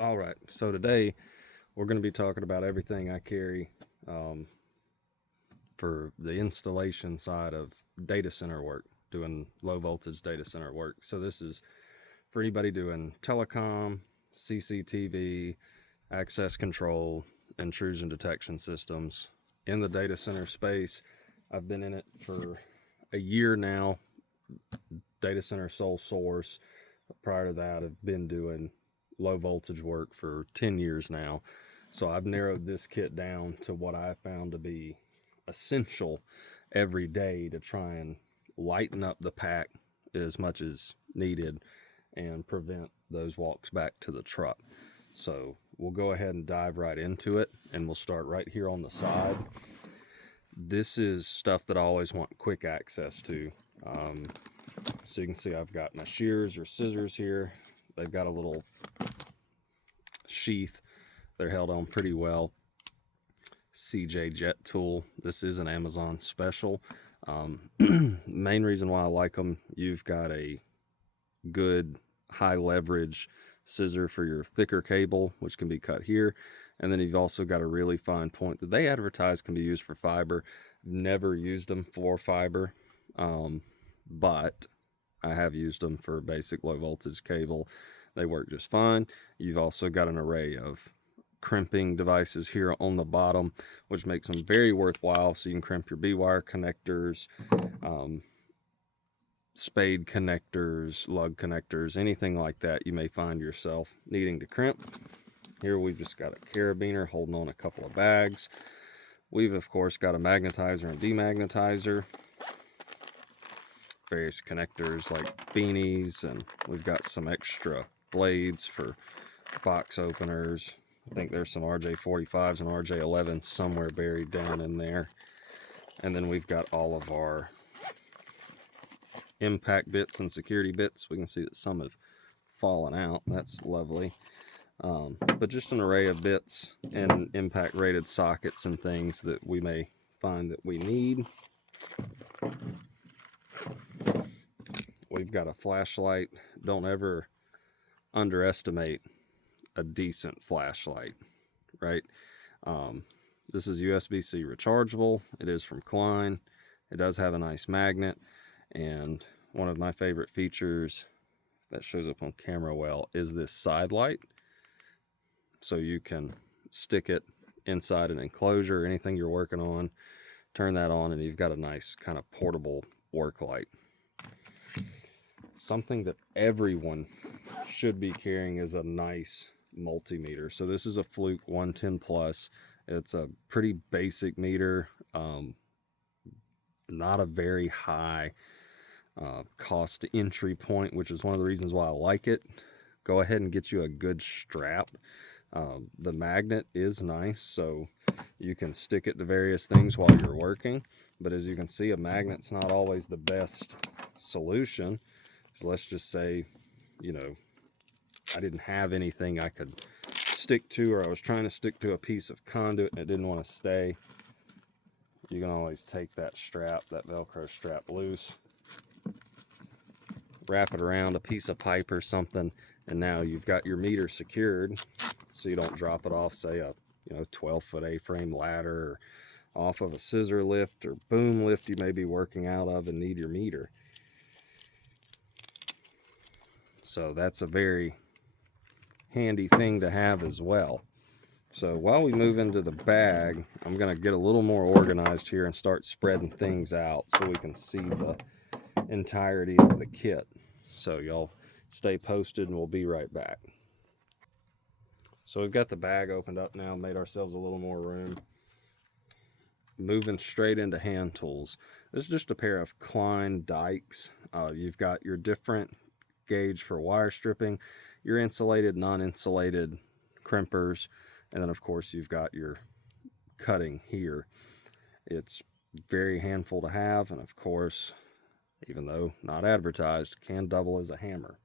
All right, so today we're going to be talking about everything I carry for the installation side of data center work, doing low voltage data center work. So this is for anybody doing telecom, CCTV, access control, intrusion detection systems in the data center space. I've been in it for a year now, data center sole source. Prior to that, I've been doing low voltage work for 10 years now. So I've narrowed this kit down to what I found to be essential every day to try and lighten up the pack as much as needed and prevent those walks back to the truck. So we'll go ahead and dive right into it, and we'll start right here on the side. This is stuff that I always want quick access to. So you can see I've got my shears or scissors here. They've got a little sheath. They're held on pretty well. CJ Jet tool. This is an Amazon special. Main reason why I like them, you've got a good high leverage scissor for your thicker cable, which can be cut here. And then you've also got a really fine point that they advertise can be used for fiber. Never used them for fiber, but I have used them for basic low voltage cable. They work just fine. You've also got an array of crimping devices here on the bottom, which makes them very worthwhile. So you can crimp your B-wire connectors, spade connectors, lug connectors, anything like that you may find yourself needing to crimp. Here we've just got a carabiner holding on a couple of bags. We've of course got a magnetizer and demagnetizer, various connectors like beanies, and we've got some extra blades for box openers. I think there's some RJ45s and RJ11s somewhere buried down in there. And then we've got all of our impact bits and security bits. We can see that some have fallen out. That's lovely. But just an array of bits and impact rated sockets and things that we may find that we need. We've got a flashlight. Don't ever underestimate a decent flashlight, right? This is USB-C rechargeable. It is from Klein. It does have a nice magnet, and one of my favorite features that shows up on camera well is this side light. So you can stick it inside an enclosure, anything you're working on, turn that on, and you've got a nice kind of portable work light. Something that everyone should be carrying is a nice multimeter. So this is a Fluke 110 Plus. It's a pretty basic meter, not a very high cost entry point, which is one of the reasons why I like it. Go ahead and get you a good strap. The magnet is nice, so you can stick it to various things while you're working. But as you can see, a magnet's not always the best solution. So let's just say, you know, I didn't have anything I could stick to, or I was trying to stick to a piece of conduit and it didn't want to stay. You can always take that strap, that Velcro strap, loose, wrap it around a piece of pipe or something, and now you've got your meter secured, so you don't drop it off, say, a 12-foot A-frame ladder, or off of a scissor lift or boom lift you may be working out of and need your meter. So that's a very handy thing to have as well. So while we move into the bag, I'm going to get a little more organized here and start spreading things out so we can see the entirety of the kit. So y'all stay posted and we'll be right back. So we've got the bag opened up now, made ourselves a little more room. Moving straight into hand tools. This is just a pair of Klein dikes. You've got your different gauge for wire stripping, your insulated, non-insulated crimpers, and then of course you've got your cutting here. It's very handful to have, and of course, even though not advertised, can double as a hammer.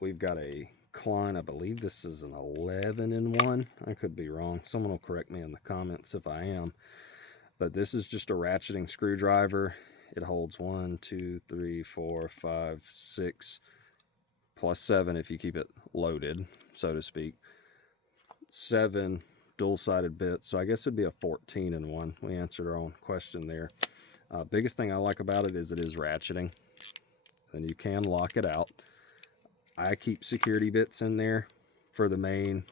We've got a Klein, I believe this is an 11-in-1. I could be wrong. Someone will correct me in the comments if I am. But this is just a ratcheting screwdriver. It holds 1, 2, 3, 4, 5, 6 plus 7 if you keep it loaded, so to speak. 7 dual-sided bits, so I guess it'd be a 14 in one. We answered our own question there. Biggest thing I like about it is ratcheting, and you can lock it out. I keep security bits in there for the main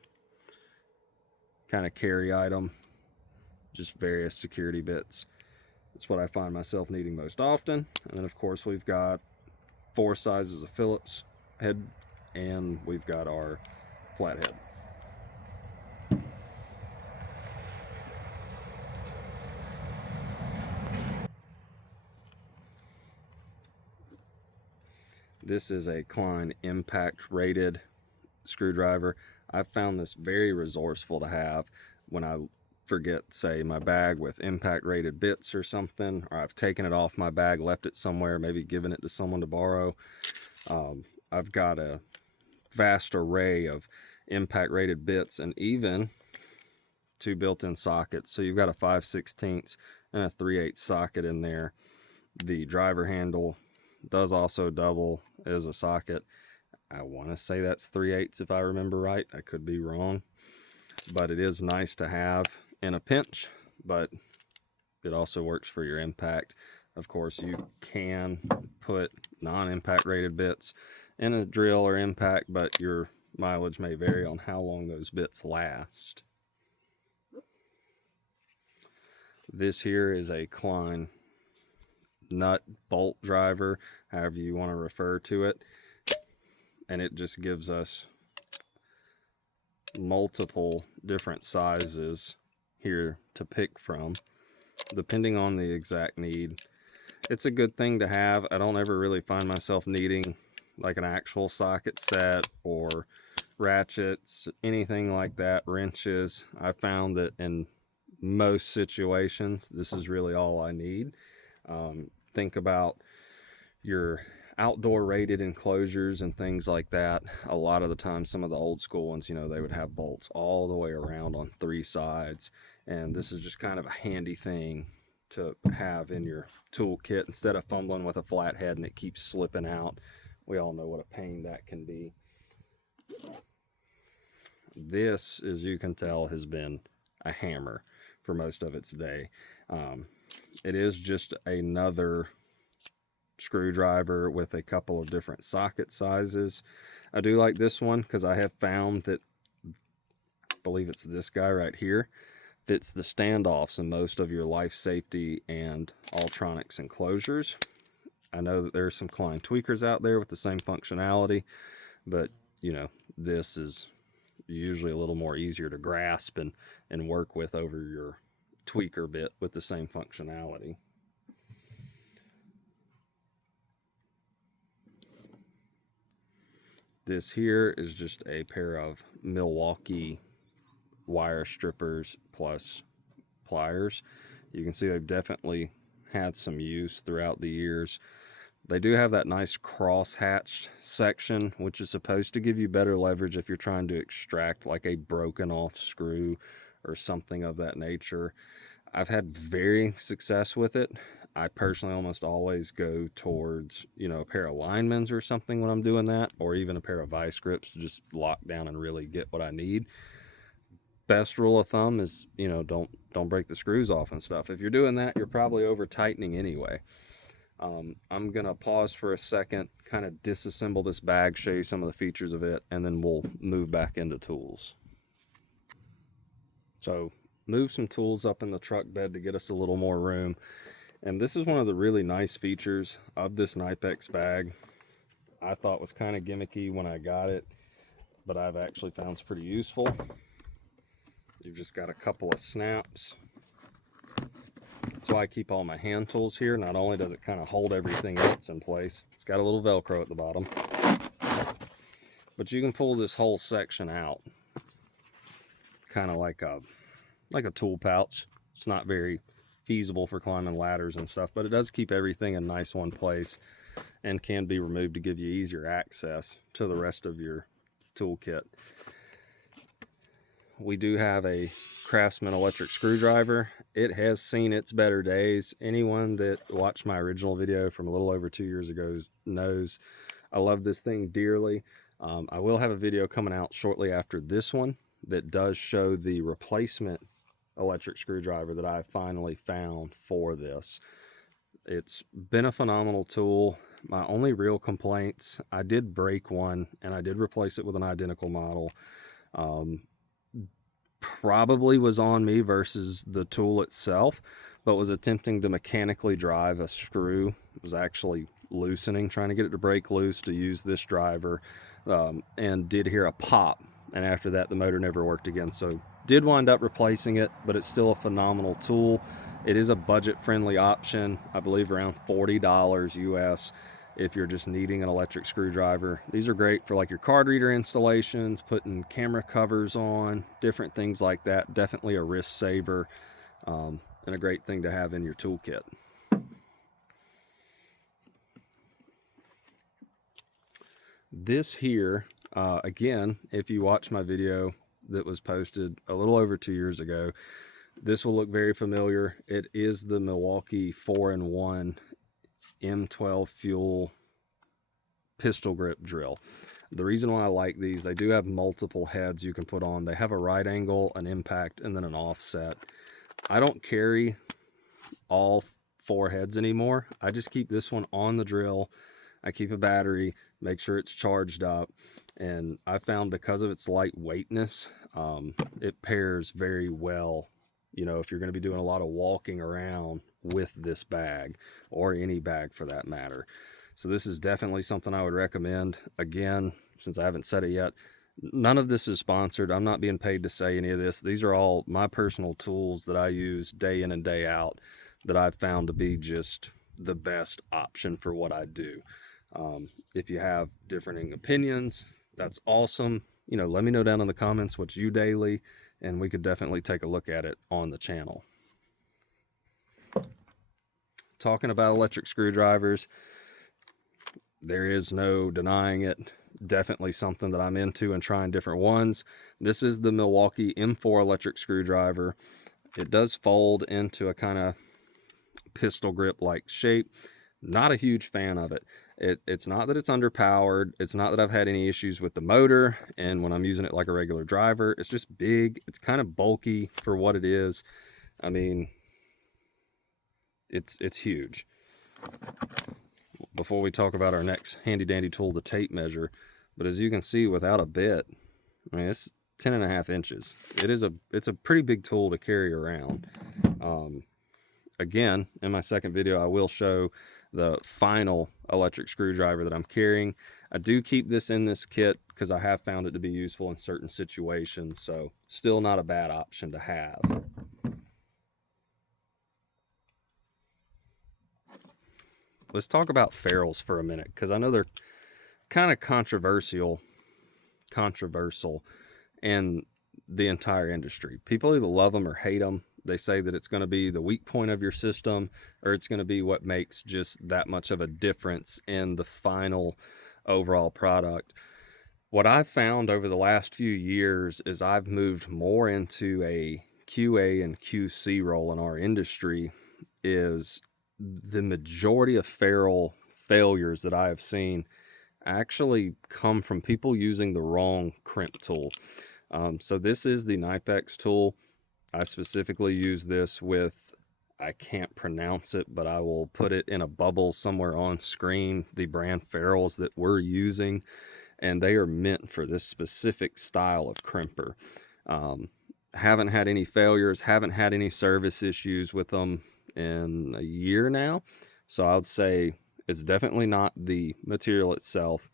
kind of carry item, just various security bits. It's what I find myself needing most often. And then of course we've got 4 sizes of Phillips head, and we've got our flathead. This is a Klein impact rated screwdriver. I've found this very resourceful to have when I forget, say, my bag with impact rated bits or something, or I've taken it off my bag, left it somewhere, maybe given it to someone to borrow. I've got a vast array of impact rated bits, and even 2 built-in sockets. So you've got a 5/16 and a 3/8 socket in there. The driver handle does also double as a socket. I want to say that's 3/8 if I remember right. I could be wrong, but it is nice to have in a pinch, but it also works for your impact. Of course, you can put non-impact rated bits in a drill or impact, but your mileage may vary on how long those bits last. This here is a Klein nut bolt driver, however you want to refer to it, and it just gives us multiple different sizes here to pick from depending on the exact need. It's a good thing to have. I don't ever really find myself needing like an actual socket set or ratchets, anything like that, wrenches. I found that in most situations this is really all I need. Think about your outdoor rated enclosures and things like that. A lot of the time, some of the old school ones, you know, they would have bolts all the way around on 3 sides, and this is just kind of a handy thing to have in your toolkit instead of fumbling with a flathead and it keeps slipping out. We all know what a pain that can be. This, as you can tell, has been a hammer for most of its day. It is just another screwdriver with a couple of different socket sizes. I do like this one because I have found that, I believe it's this guy right here, fits the standoffs in most of your life safety and Ultronics enclosures. I know that there's some Klein tweakers out there with the same functionality, but you know, this is usually a little more easier to grasp and work with over your tweaker bit with the same functionality. This here is just a pair of Milwaukee wire strippers plus pliers. You can see they've definitely had some use throughout the years. They do have that nice cross-hatched section, which is supposed to give you better leverage if you're trying to extract like a broken off screw or something of that nature. I've had very success with it. I personally almost always go towards, you know, a pair of linemen's or something when I'm doing that, or even a pair of vice grips to just lock down and really get what I need. Best rule of thumb is, you know, don't break the screws off and stuff. If you're doing that, you're probably over tightening anyway. I'm gonna pause for a second, kind of disassemble this bag, show you some of the features of it, and then we'll move back into tools. So move some tools up in the truck bed to get us a little more room. And this is one of the really nice features of this Knipex bag. I thought was kind of gimmicky when I got it, but I've actually found it's pretty useful. You've just got a couple of snaps. That's why I keep all my hand tools here. Not only does it kind of hold everything else in place, it's got a little Velcro at the bottom, but you can pull this whole section out, kind of like a tool pouch. It's not very feasible for climbing ladders and stuff, but it does keep everything in nice one place and can be removed to give you easier access to the rest of your toolkit. We do have a Craftsman electric screwdriver. It has seen its better days. Anyone that watched my original video from a little over 2 years ago knows I love this thing dearly. I will have a video coming out shortly after this one that does show the replacement electric screwdriver that I finally found for this. It's been a phenomenal tool. My only real complaints, I did break one and I did replace it with an identical model. Probably was on me versus the tool itself, but was attempting to mechanically drive a screw. It was actually loosening, trying to get it to break loose to use this driver, and did hear a pop, and after that the motor never worked again. So did wind up replacing it, but it's still a phenomenal tool. It is a budget-friendly option, I believe around $40 US if you're just needing an electric screwdriver. These are great for like your card reader installations, putting camera covers on, different things like that. Definitely a risk saver, and a great thing to have in your toolkit. This here, again, if you watch my video that was posted a little over 2 years ago, this will look very familiar. It is the Milwaukee 4-in-1 M12 fuel pistol grip drill. The reason why I like these, they do have multiple heads you can put on. They have a right angle, an impact, and then an offset. I don't carry all 4 heads anymore. I just keep this one on the drill. I keep a battery, make sure it's charged up, and I found because of its lightweightness, it pairs very well. You know, if you're going to be doing a lot of walking around with this bag, or any bag for that matter. So this is definitely something I would recommend. Again, since I haven't said it yet, none of this is sponsored. I'm not being paid to say any of this. These are all my personal tools that I use day in and day out that I've found to be just the best option for what I do. If you have differing opinions, that's awesome. You know, let me know down in the comments what's you daily, and we could definitely take a look at it on the channel. Talking about electric screwdrivers, there is no denying it. Definitely something that I'm into and trying different ones. This is the Milwaukee M4 electric screwdriver. It does fold into a kind of pistol grip like shape. Not a huge fan of it. It's not that it's underpowered. It's not that I've had any issues with the motor and when I'm using it like a regular driver. It's just big. It's kind of bulky for what it is. I mean, it's huge. Before we talk about our next handy dandy tool, the tape measure, but as you can see without a bit, I mean, it's 10.5 inches. It's a pretty big tool to carry around. Again, in my second video, I will show the final electric screwdriver that I'm carrying. I do keep this in this kit because I have found it to be useful in certain situations, so still not a bad option to have. Let's talk about ferrules for a minute, because I know they're kind of controversial in the entire industry. People either love them or hate them. They say that it's going to be the weak point of your system, or it's going to be what makes just that much of a difference in the final overall product. What I've found over the last few years is I've moved more into a QA and QC role in our industry. Is the majority of ferrule failures that I have seen actually come from people using the wrong crimp tool. So this is the Knipex tool. I specifically use this with, I can't pronounce it, but I will put it in a bubble somewhere on screen, the brand ferrules that we're using, and they are meant for this specific style of crimper. Haven't had any failures, haven't had any service issues with them in a year now. So I would say it's definitely not the material itself.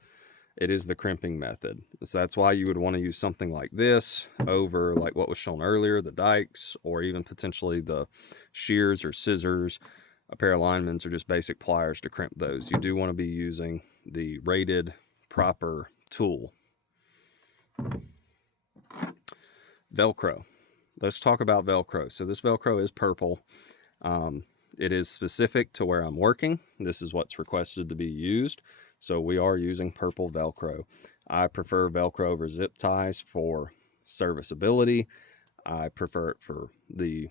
It is the crimping method. So that's why you would want to use something like this over like what was shown earlier, the dikes, or even potentially the shears or scissors, a pair of linemen's, or just basic pliers to crimp those. You do want to be using the rated proper tool. Velcro. Let's talk about Velcro. So this Velcro is purple. It is specific to where I'm working. This is what's requested to be used. So we are using purple Velcro. I prefer Velcro over zip ties for serviceability. I prefer it for the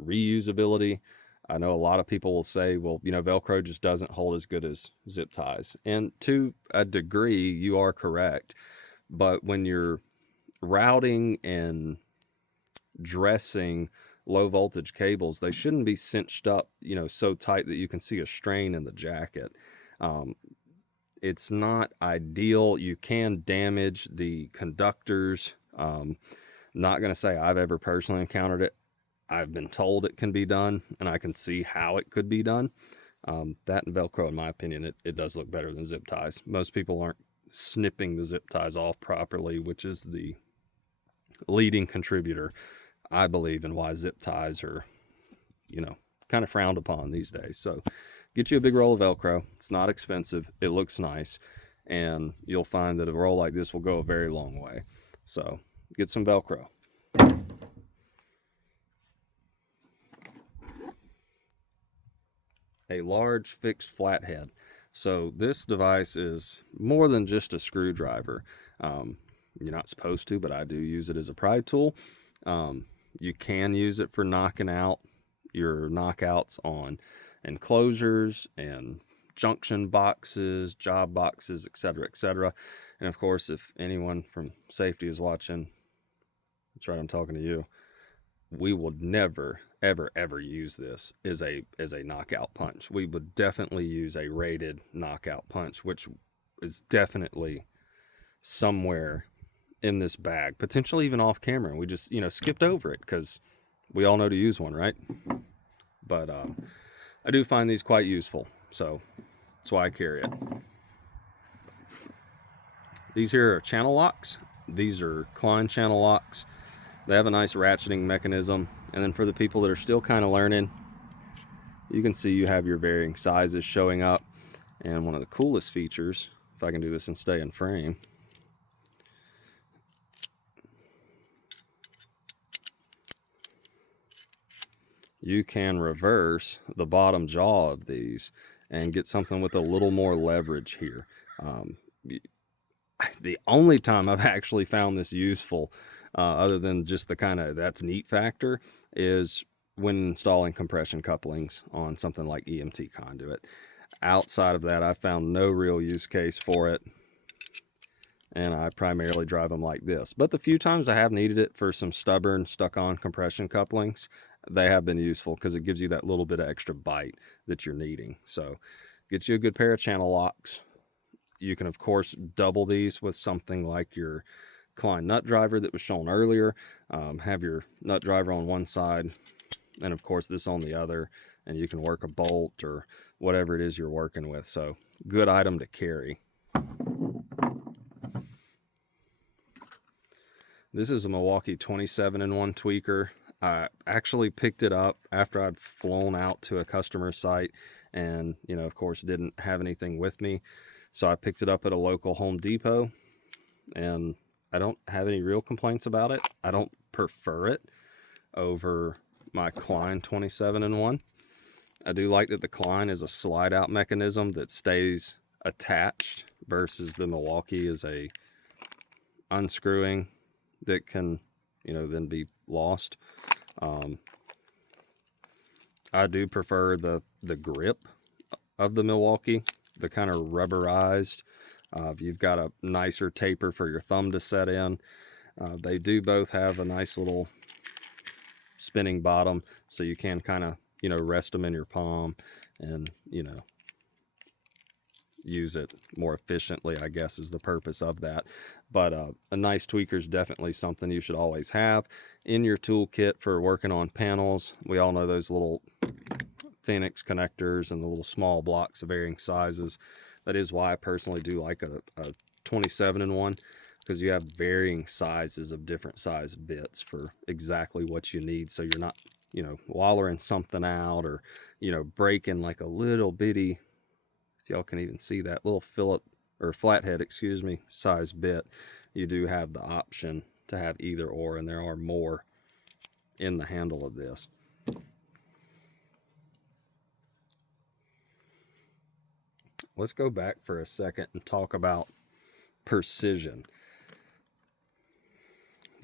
reusability. I know a lot of people will say, well, you know, Velcro just doesn't hold as good as zip ties. And to a degree, you are correct. But when you're routing and dressing low voltage cables, they shouldn't be cinched up, you know, so tight that you can see a strain in the jacket. It's not ideal. You can damage the conductors. Not going to say I've ever personally encountered it. I've been told it can be done, and I can see how it could be done. That and Velcro, in my opinion, it does look better than zip ties. Most people aren't snipping the zip ties off properly, which is the leading contributor, I believe, in why zip ties are, you know, kind of frowned upon these days. So get you a big roll of Velcro. It's not expensive. It looks nice. And you'll find that a roll like this will go a very long way. So get some Velcro. A large fixed flathead. So this device is more than just a screwdriver. You're not supposed to, but I do use it as a pry tool. You can use it for knocking out your knockouts on enclosures and junction boxes, job boxes, etc., etc. And of course, if anyone from safety is watching, that's right, I'm talking to you. We would never, ever use this as a knockout punch. We would definitely use a rated knockout punch, which is definitely somewhere in this bag, potentially even off camera. We just, you know, skipped over it because we all know to use one, right? But I do find these quite useful, so that's why I carry it. These here are channel locks. These are Klein channel locks. They have a nice ratcheting mechanism. And then for the people that are still kind of learning, you can see you have your varying sizes showing up. And one of the coolest features, if I can do this and stay in frame, you can reverse the bottom jaw of these and get something with a little more leverage here. The only time I've actually found this useful, other than just the kind of that's neat factor, is when installing compression couplings on something like EMT conduit. Outside of that, I found no real use case for it, and I primarily drive them like this. But the few times I have needed it for some stubborn stuck-on compression couplings, they have been useful because it gives you that little bit of extra bite that you're needing. So get you a good pair of channel locks. You can, of course, double these with something like your Klein nut driver that was shown earlier. Have your nut driver on one side and, of course, this on the other, and you can work a bolt or whatever it is you're working with. So good item to carry. This is a Milwaukee 27-in-1 tweaker. I actually picked it up after I'd flown out to a customer site and, you know, of course, didn't have anything with me. So I picked it up at a local Home Depot, and I don't have any real complaints about it. I don't prefer it over my Klein 27-in-1. I do like that the Klein is a slide out mechanism that stays attached versus the Milwaukee is a unscrewing that can, you know, then be lost. I do prefer the grip of the Milwaukee, the kind of rubberized. You've got a nicer taper for your thumb to set in. They do both have a nice little spinning bottom, so you can kind of, you know, rest them in your palm and, you know, use it more efficiently, I guess, is the purpose of that. But a nice tweaker is definitely something you should always have in your toolkit for working on panels. We all know those little Phoenix connectors and the little small blocks of varying sizes. That is why I personally do like a 27-in-1, because you have varying sizes of different size bits for exactly what you need. So you're not, you know, wallering something out or, you know, breaking like a little bitty, if y'all can even see that little fillet or flathead, excuse me, size bit. You do have the option to have either or, and there are more in the handle of this. Let's go back for a second and talk about precision.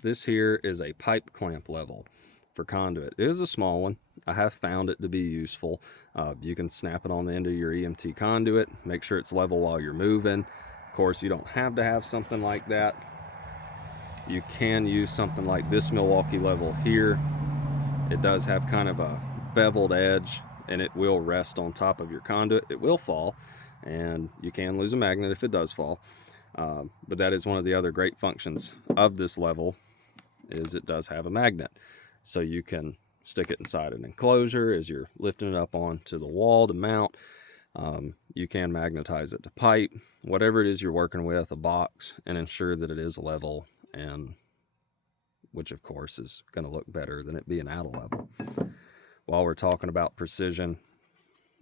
This here is a pipe clamp level. for conduit. It is a small one. I have found it to be useful. You can snap it on the end of your EMT conduit, make sure it's level while you're moving. Of course, you don't have to have something like that. You can use something like this Milwaukee level here. It does have kind of a beveled edge, and it will rest on top of your conduit. It will fall, and you can lose a magnet if it does fall. But that is one of the other great functions of this level, is it does have a magnet. So you can stick it inside an enclosure as you're lifting it up onto the wall to mount. You can magnetize it to pipe, whatever it is you're working with, a box, and ensure that it is level, and which of course is going to look better than it being out of level. While we're talking about precision,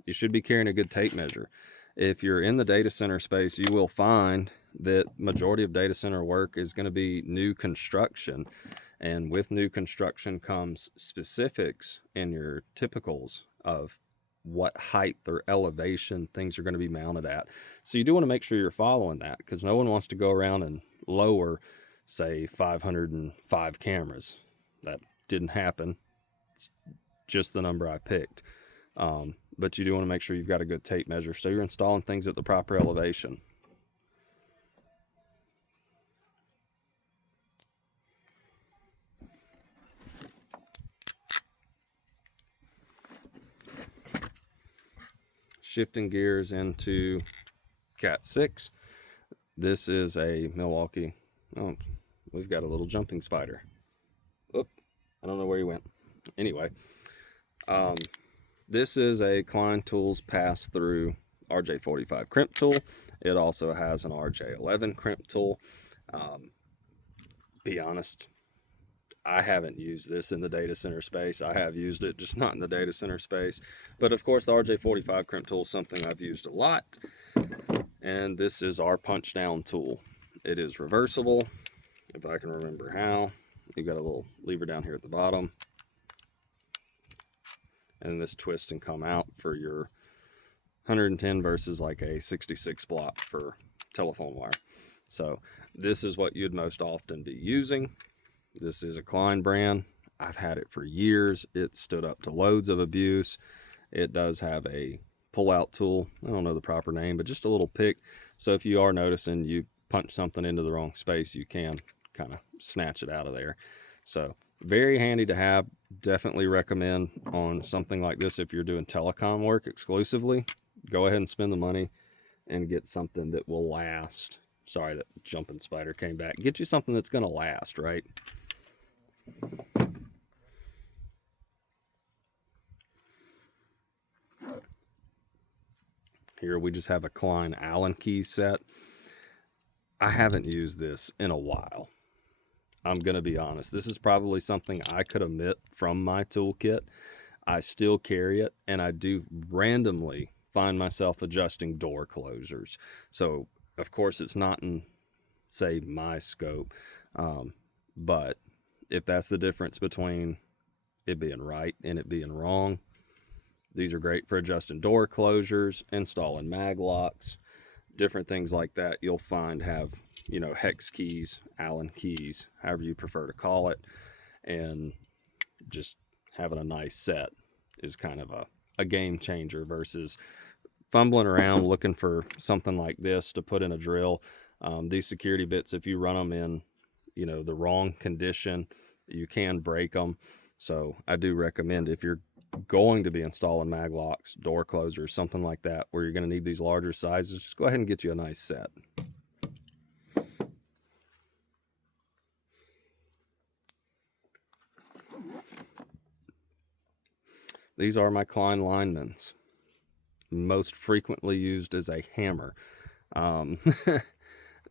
you should be carrying a good tape measure. If you're in the data center space, you will find that majority of data center work is going to be new construction. And with new construction comes specifics in your typicals of what height or elevation things are going to be mounted at. So you do want to make sure you're following that, because no one wants to go around and lower, say, 505 cameras. That didn't happen. It's just the number I picked. But you do want to make sure you've got a good tape measure so you're installing things at the proper elevation. Shifting gears into Cat 6. This is a Milwaukee. Oh, we've got a little jumping spider. Oop, I don't know where he went. Anyway, this is a Klein Tools pass-through RJ45 crimp tool. It also has an RJ11 crimp tool. Be honest, I haven't used this in the data center space. I have used it, just not in the data center space. But of course, the RJ45 crimp tool is something I've used a lot. And this is our punch down tool. It is reversible, if I can remember how. You've got a little lever down here at the bottom. And this twist and come out for your 110 versus like a 66 block for telephone wire. So this is what you'd most often be using. This is a Klein brand. I've had it for years. It stood up to loads of abuse. It does have a pull-out tool. I don't know the proper name, but just a little pick. So if you are noticing you punch something into the wrong space, you can kind of snatch it out of there. So very handy to have. Definitely recommend on something like this if you're doing telecom work exclusively. Go ahead and spend the money and get something that will last. Sorry, that jumping spider came back. Get you something that's going to last, right? Here we just have a Klein Allen key set. I haven't used this in a while. I'm going to be honest. This is probably something I could omit from my toolkit. I still carry it, and I do randomly find myself adjusting door closures. So, of course, it's not in, say, my scope. But if that's the difference between it being right and it being wrong, these are great for adjusting door closures, installing mag locks, different things like that. You'll find have, you know, hex keys, Allen keys, however you prefer to call it. And just having a nice set is kind of a game changer versus fumbling around looking for something like this to put in a drill. These security bits, if you run them in, you know, the wrong condition, you can break them. So I do recommend, if you're going to be installing mag locks, door closers, something like that, where you're going to need these larger sizes, just go ahead and get you a nice set. These are my Klein linemans, most frequently used as a hammer.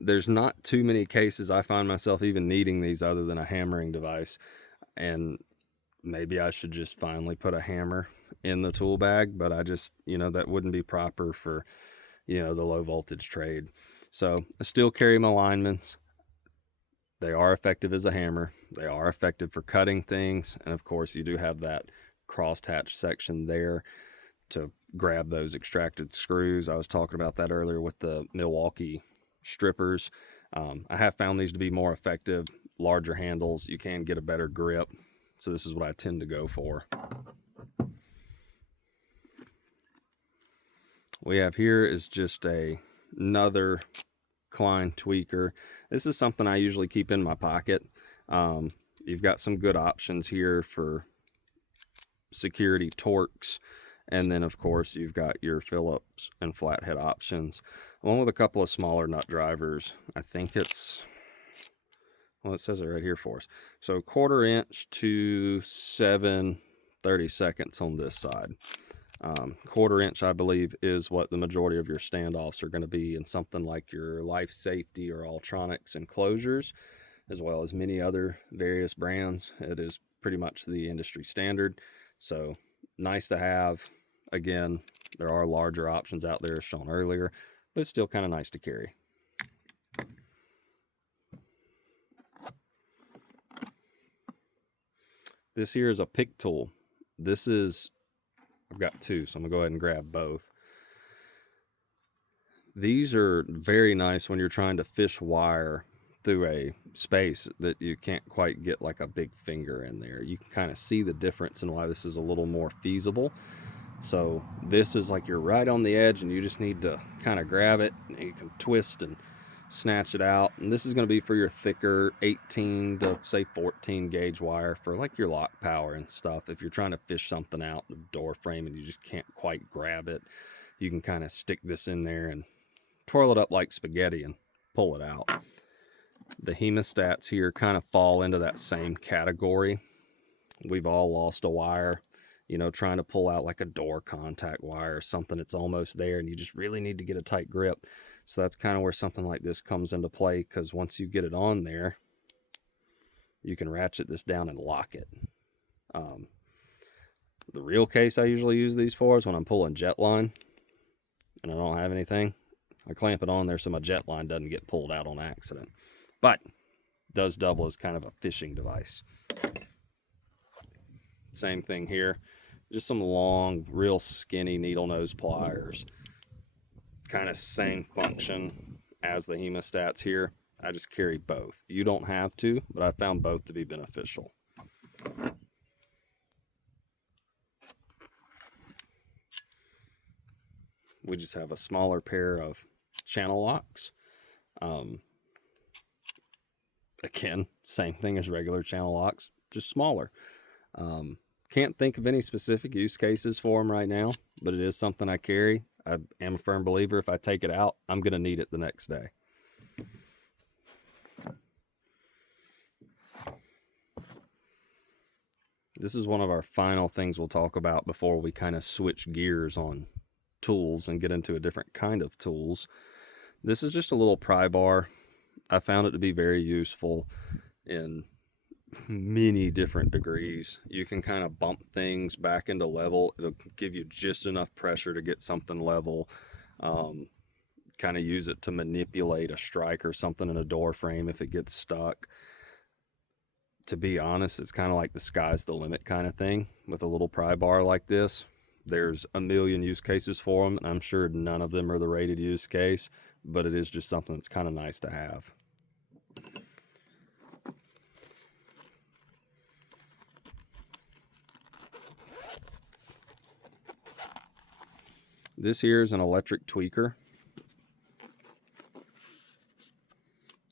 There's not too many cases I find myself even needing these other than a hammering device. And maybe I should just finally put a hammer in the tool bag, but I just, you know, that wouldn't be proper for, you know, the low voltage trade. So I still carry my linemans. They are effective as a hammer. They are effective for cutting things. And of course you do have that crosshatch section there to grab those extracted screws. I was talking about that earlier with the Milwaukee strippers. I have found these to be more effective, larger handles. You can get a better grip So this is what I tend to go for. We have here is just another Klein tweaker. This is something I usually keep in my pocket. You've got some good options here for security Torx, and then of course you've got your Phillips and flathead options, along with a couple of smaller nut drivers. I think it's, well, it says it right here for us. So 1/4 inch to 7/32 on this side. 1/4 inch, I believe, is what the majority of your standoffs are going to be in something like your life safety or Ultronics enclosures, as well as many other various brands. It is pretty much the industry standard. So nice to have. Again, there are larger options out there as shown earlier, but it's still kind of nice to carry. This here is a pick tool. This is, I've got two, so I'm gonna go ahead and grab both. These are very nice when you're trying to fish wire through a space that you can't quite get like a big finger in there. You can kind of see the difference and why this is a little more feasible. So this is like you're right on the edge and you just need to kind of grab it and you can twist and snatch it out. And this is going to be for your thicker 18 to say 14 gauge wire for like your lock power and stuff. If you're trying to fish something out in the door frame and you just can't quite grab it, you can kind of stick this in there and twirl it up like spaghetti and pull it out. The hemostats here kind of fall into that same category. We've all lost a wire, you know, trying to pull out like a door contact wire or something that's almost there and you just really need to get a tight grip. So that's kind of where something like this comes into play, because once you get it on there, you can ratchet this down and lock it. The real case I usually use these for is when I'm pulling jet line and I don't have anything. I clamp it on there so my jet line doesn't get pulled out on accident. But it does double as kind of a fishing device. Same thing here. Just some long, real skinny needle nose pliers. Kind of same function as the hemostats here. I just carry both. You don't have to, but I found both to be beneficial. We just have a smaller pair of channel locks. Again, same thing as regular channel locks, just smaller. Can't think of any specific use cases for them right now, but it is something I carry. I am a firm believer if I take it out, I'm going to need it the next day. This is one of our final things we'll talk about before we kind of switch gears on tools and get into a different kind of tools. This is just a little pry bar. I found it to be very useful in many different degrees. You can kind of bump things back into level. It'll give you just enough pressure to get something level. Kind of use it to manipulate a strike or something in a door frame if it gets stuck. To be honest, it's kind of like the sky's the limit kind of thing with a little pry bar like this. There's a million use cases for them, and I'm sure none of them are the rated use case, but it is just something that's kind of nice to have. This here is an electric tweaker.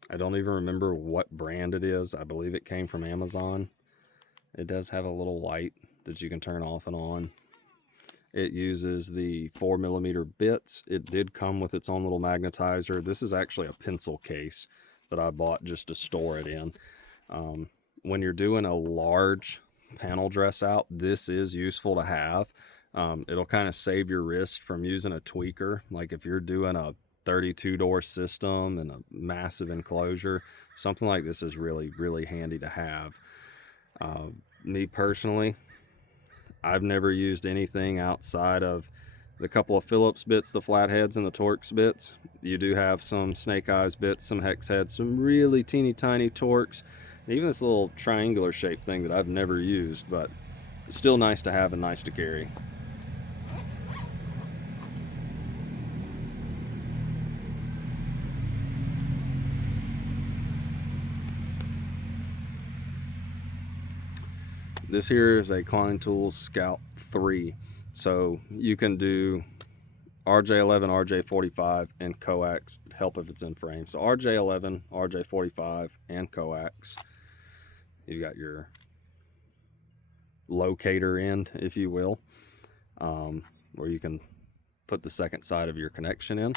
I don't even remember what brand it is. I believe it came from Amazon. It does have a little light that you can turn off and on. It uses the 4mm bits. It did come with its own little magnetizer. This is actually a pencil case that I bought just to store it in. When you're doing a large panel dress out, this is useful to have. It'll kind of save your wrist from using a tweaker. Like if you're doing a 32 door system and a massive enclosure, something like this is really, really handy to have. Me personally, I've never used anything outside of the couple of Phillips bits, the flatheads and the Torx bits. You do have some snake eyes bits, some hex heads, some really teeny tiny Torx, and even this little triangular shaped thing that I've never used, but it's still nice to have and nice to carry. This here is a Klein Tools Scout 3. So you can do RJ11, RJ45, and coax. Help if it's in frame. So RJ11, RJ45, and coax. You got your locator end, if you will, where you can put the second side of your connection in.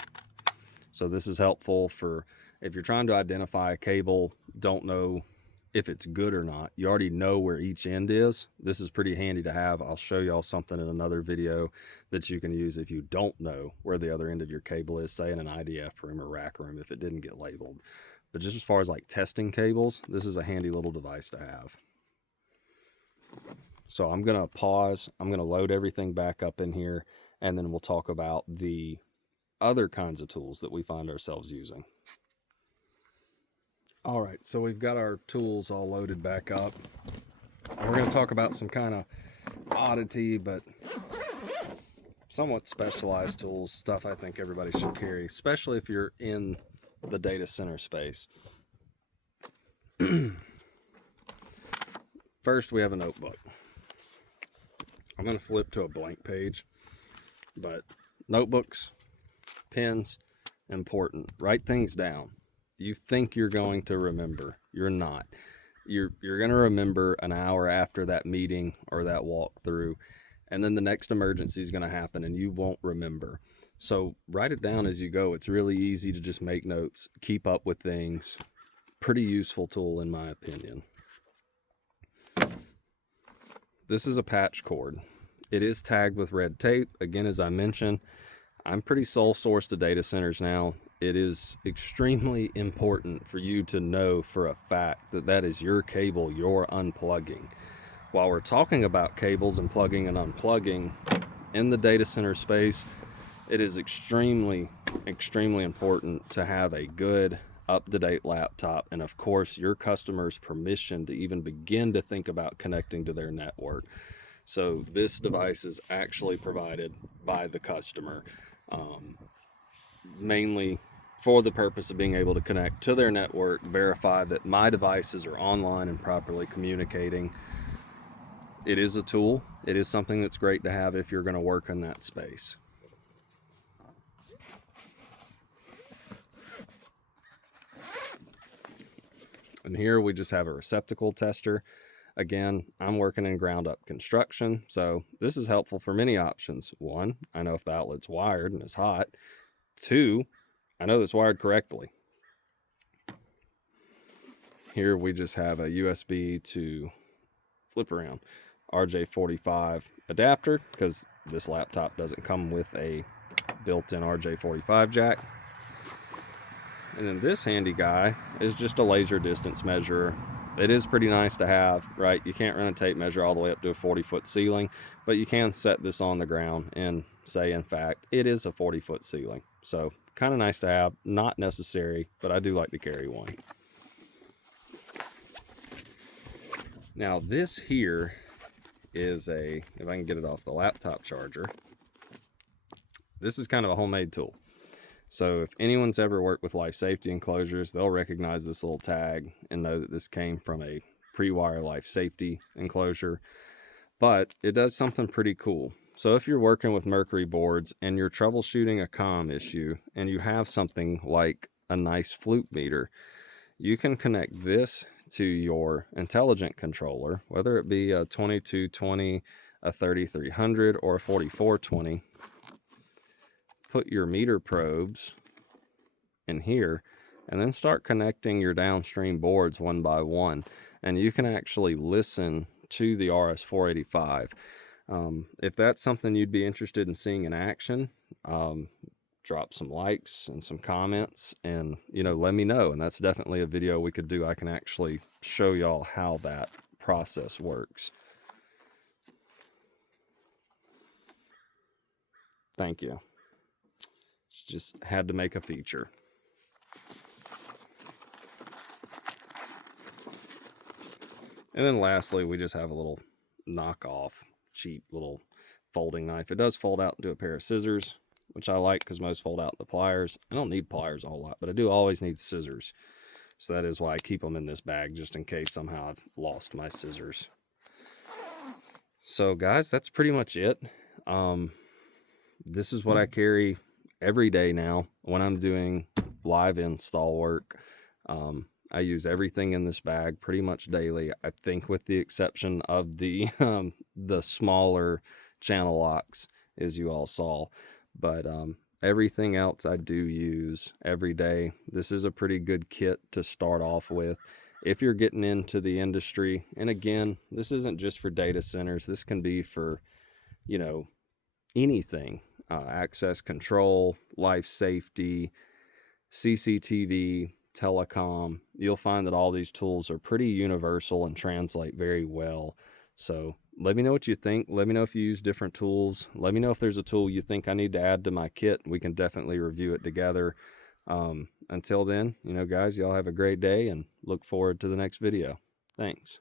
So this is helpful for if you're trying to identify a cable, don't know if it's good or not. You already know where each end is. This is pretty handy to have. I'll show y'all something in another video that you can use if you don't know where the other end of your cable is, say in an IDF room or rack room if it didn't get labeled. But just as far as like testing cables, this is a handy little device to have. So I'm gonna pause, I'm gonna load everything back up in here, and then we'll talk about the other kinds of tools that we find ourselves using. All right, so we've got our tools all loaded back up. We're going to talk about some kind of oddity, but somewhat specialized tools, stuff I think everybody should carry, especially if you're in the data center space. First, we have a notebook. I'm going to flip to a blank page, but notebooks, pens, important. Write things down. You think you're going to remember. You're not. You're going to remember an hour after that meeting or that walkthrough, and then the next emergency is going to happen and you won't remember. So write it down as you go. It's really easy to just make notes, keep up with things. Pretty useful tool in my opinion. This is a patch cord. It is tagged with red tape. Again, as I mentioned, I'm pretty sole source to data centers now. It is extremely important for you to know for a fact that that is your cable you're unplugging. While we're talking about cables and plugging and unplugging in the data center space, it is extremely important to have a good up-to-date laptop and of course your customer's permission to even begin to think about connecting to their network. So this device is actually provided by the customer, mainly for the purpose of being able to connect to their network, verify that my devices are online and properly communicating. It is a tool. It is something that's great to have if you're going to work in that space. And here we just have a receptacle tester. Again, I'm working in ground up construction, so this is helpful for many options. One, I know if the outlet's wired and it's hot. Two, I know it's wired correctly. Here we just have a USB to flip around RJ45 adapter because this laptop doesn't come with a built-in RJ45 jack. And then this handy guy is just a laser distance measurer. It is pretty nice to have, right? You can't run a tape measure all the way up to a 40-foot ceiling, but you can set this on the ground and say, in fact, it is a 40-foot ceiling. So kind of nice to have, not necessary, but I do like to carry one. Now this here is a, if I can get it off the laptop charger, this is kind of a homemade tool. So if anyone's ever worked with life safety enclosures, they'll recognize this little tag and know that this came from a pre-wire life safety enclosure. But it does something pretty cool. So if you're working with mercury boards and you're troubleshooting a comm issue and you have something like a nice fluke meter, you can connect this to your intelligent controller, whether it be a 2220, a 3300, or a 4420. Put your meter probes in here and then start connecting your downstream boards one by one, and you can actually listen to the RS-485. If that's something you'd be interested in seeing in action, drop some likes and some comments and let me know, and that's definitely a video we could do. I can actually show y'all how that process works. Thank you. Just had to make a feature. And then lastly, we just have a little knockoff cheap little folding knife. It does fold out into a pair of scissors, which I like because most fold out the pliers. I don't need pliers a whole lot, but I do always need scissors. So that is why I keep them in this bag, just in case somehow I've lost my scissors. So guys, that's pretty much it. Um, this is what I carry every day now when I'm doing live install work. I use everything in this bag pretty much daily. I think with the exception of the smaller channel locks, as you all saw, but everything else I do use every day. This is a pretty good kit to start off with if you're getting into the industry. And again, this isn't just for data centers. This can be for, you know, anything, access control, life safety, CCTV, telecom. You'll find that all these tools are pretty universal and translate very well. So let me know what you think. Let me know if you use different tools. Let me know if there's a tool you think I need to add to my kit. We can definitely review it together. Until then, guys, y'all have a great day and look forward to the next video. Thanks.